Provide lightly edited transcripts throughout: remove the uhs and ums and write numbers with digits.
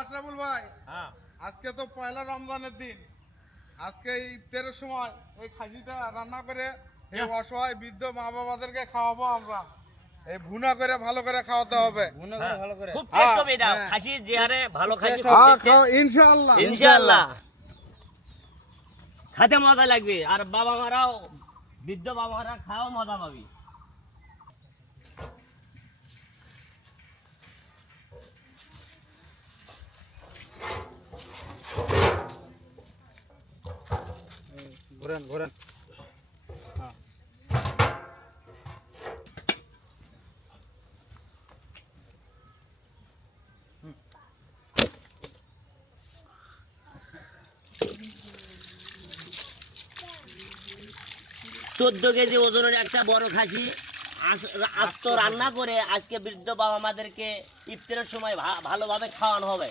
আশরাফুল ভাই, হ্যাঁ আজকে তো পয়লা রমজানের দিন। আজকে ইফতারের সময় এই খাসিটা রান্না করে এই অসহায় বৃদ্ধ মা বাবাদেরকে খাওয়াবো আমরা। এই ভুনা করে ভালো করে খাওয়াতে হবে। খুব টেস্ট হবে এটা খাসি যে হারে ভালো খাসি খাও ইনশাআল্লাহ। ইনশাআল্লাহ খেতে মজা লাগবে আর বাবা মারাও বৃদ্ধ বাবা মারা খাওয়া মজা পাবি। ঘোরেন ঘোরেন। চোদ্দ কেজি ওজনের একটা বড় খাসি আস্ত রান্না করে আজকে বৃদ্ধ বাবা মাদেরকে ইফতারের সময় ভালোভাবে খাওয়ানো হবে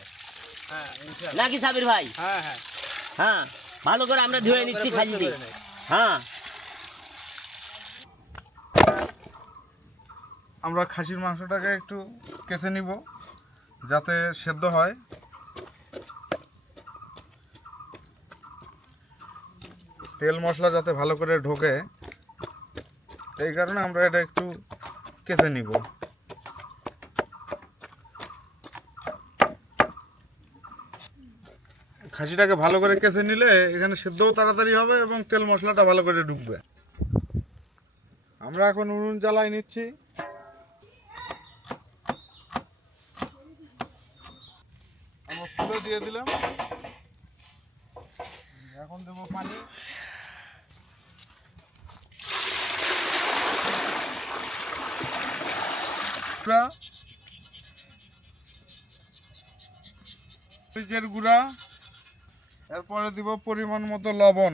নাকি সাবির ভাই? হ্যাঁ হ্যাঁ হ্যাঁ ভালো করে আমরা ধুয়ে নিচ্ছি খাসি দিয়ে। হ্যাঁ আমরা খাসির মাংসটাকে একটু কেচে নিব যাতে সেদ্ধ হয়। তেল মশলা যাতে ভালো করে ঢোকে এই কারণে আমরা এটা একটু কেচে নিব। খাসিটাকে ভালো করে কেচে নিলে এখানে সেদ্ধও তাড়াতাড়ি হবে এবং তেল মশলাটা ভালো করে ঢুকবে। আমরা এখন উনুন জ্বালাই নিচ্ছি। আমরা ফুলও দিয়ে দিলাম। এখন দেবো পানি। মরিচের গুঁড়া, এরপরে দিব পরিমাণ মতো লবণ।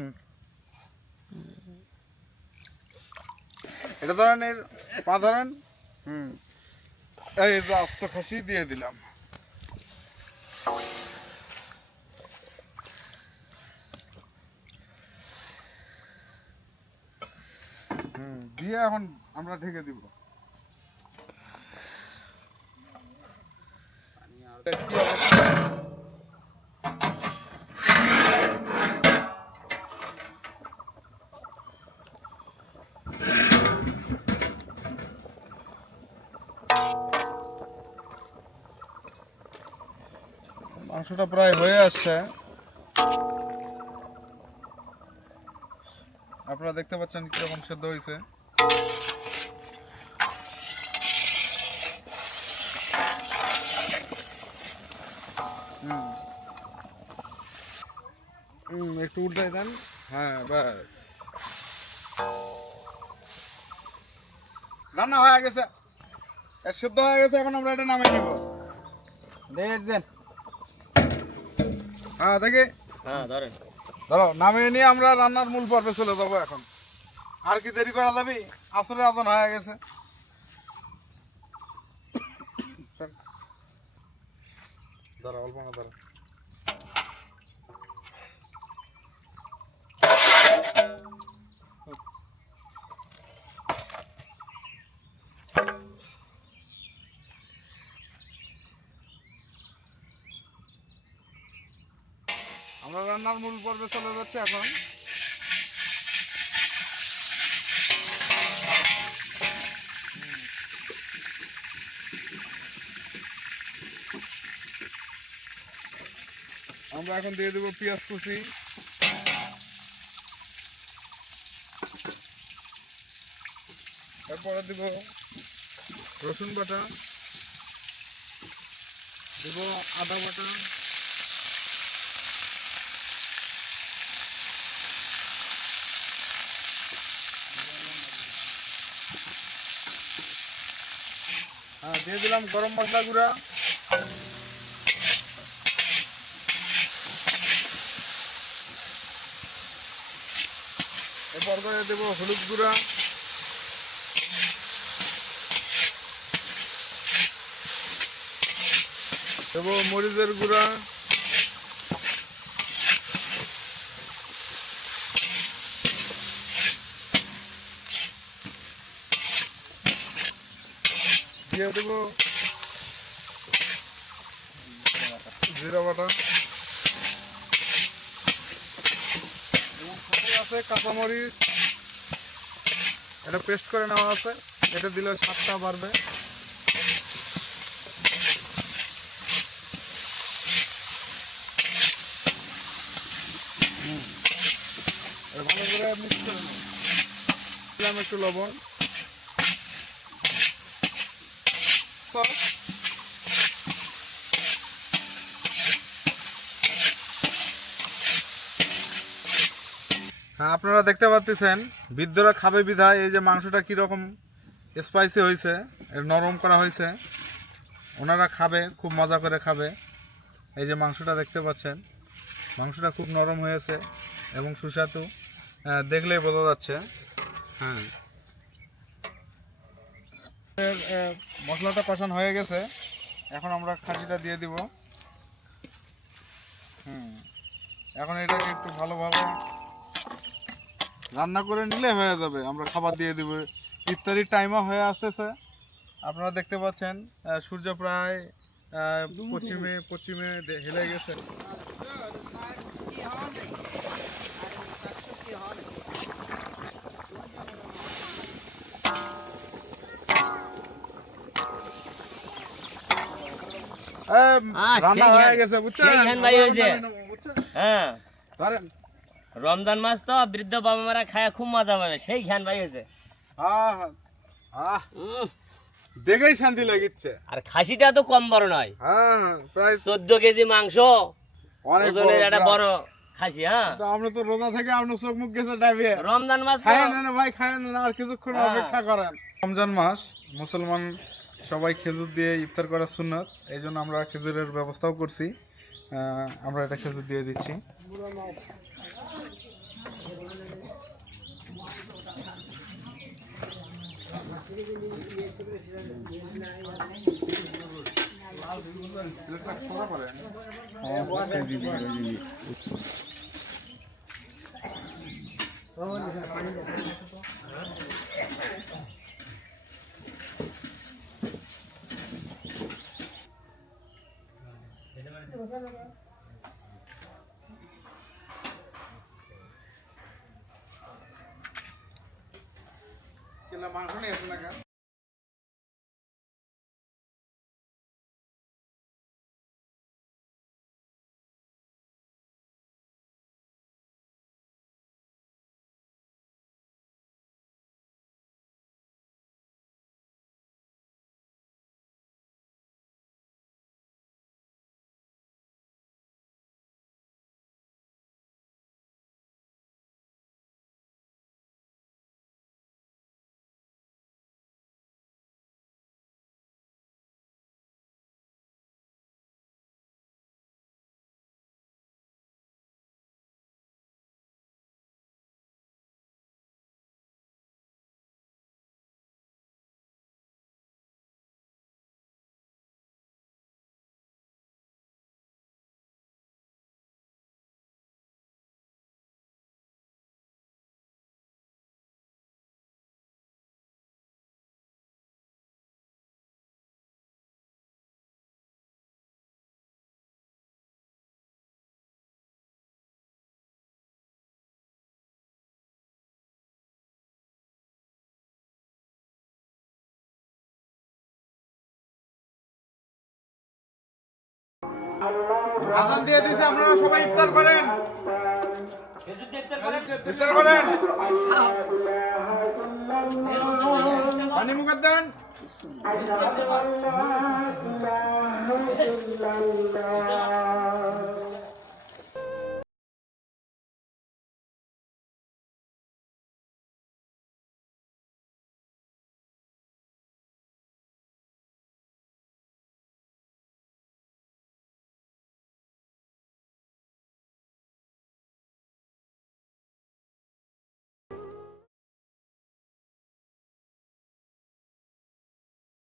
এটা ধরেন এর পা ধরেন। এই যে আস্ত খাসি দিয়ে দিলাম। দিয়ে এখন আমরা ঢেকে দিব। মাংসটা প্রায় হয়ে আসছে, আপনারা দেখতে পাচ্ছেন কিরকম সেদ্ধ হয়েছে। একটু উল্টাই দেন। হ্যাঁ ব্যাস, রান্না হয়ে গেছে, সেদ্ধ হয়ে গেছে। এখন আমরা এটা নামিয়ে নিব। দেন। হ্যাঁ দেখি, হ্যাঁ ধরেন ধরো নামিয়ে নিয়ে আমরা রান্নার মূল পর্বে চলে যাবো। এখন আর কি দেরি করা যাবে? আসরের আজান হয়ে গেছে। দাঁড়া অল্প না, দাঁড়া। আমরা রান্নার মূল পর্বে চলে যাচ্ছি এখন। আমরা এখন দিয়ে দেবো পেঁয়াজ কুচি, এরপরে দিব রসুন বাটা, দেব আদা বাটা, দিয়ে দিলাম গরম মশলা গুঁড়া, এরপর করে দেবো হলুদ গুঁড়া, দেবো মরিচের গুঁড়া, দিয়ে দেবো জিরা বাটা এবং সাথে আছে কাঁচামরিচ, এটা পেস্ট করে নেওয়া আছে, এটা দিলে স্বাদটা বাড়বে। এটা ভালো করে মিক্স করে নেব। দিলাম একটু লবণ, সস, হ্যাঁ আপনারা দেখতে পাচ্ছেন বৃদ্ধরা খাবে বিধায় এই যে মাংসটা কীরকম স্পাইসি হয়েছে, নরম করা হয়েছে, ওনারা খাবে, খুব মজা করে খাবে। এই যে মাংসটা দেখতে পাচ্ছেন, মাংসটা খুব নরম হয়েছে এবং সুস্বাদু, দেখলেই বোঝা যাচ্ছে। হ্যাঁ, মশলাটা কষানো হয়ে গেছে, এখন আমরা খাসিটা দিয়ে দিব। এখন এটাকে একটু ভালোভাবে রান্না করে নিলে হয়ে যাবে, আমরা খাবার দিয়ে দিব। ইফতারির টাইমও হয়ে আসতেছে, আপনারা দেখতে পাচ্ছেন সূর্য প্রায় পশ্চিমে হেলে গেছে। রান্না হয়ে গেছে বুঝছেন, হ্যাঁ ধরেন রমজান মাস তো বৃদ্ধ বাবা মারা খায় খুব মজা পাবে, সেই ঘ্যান ভাই হয়েছে। দেখেই শান্তি লাগিচ্ছে। আর খাসিটা তো কম বড় নয়, হ্যাঁ প্রায় 14 কেজি মাংস, অনেক ওজনের একটা বড় খাসি। হ্যাঁ আমরা তো রোজা থেকে আপনার চোখ মুখ গেছে ডাইবে, রমজান মাস খায় না ভাই, খায় না, আর কিছুক্ষণ অপেক্ষা করেন। রমজান মাস মুসলমান সবাই খেজুর দিয়ে ইফতার করার সুন্নাত, এই জন্য আমরা খেজুরের ব্যবস্থাও করছি। আমরা এটা খেজুর দিয়ে দিচ্ছি। মাংস নিয়ে আসেন না। আজান দিয়ে দিয়েছে, আপনারা সবাই ইফতার করেন, ইফতার করেন, পানি মুখে দেন।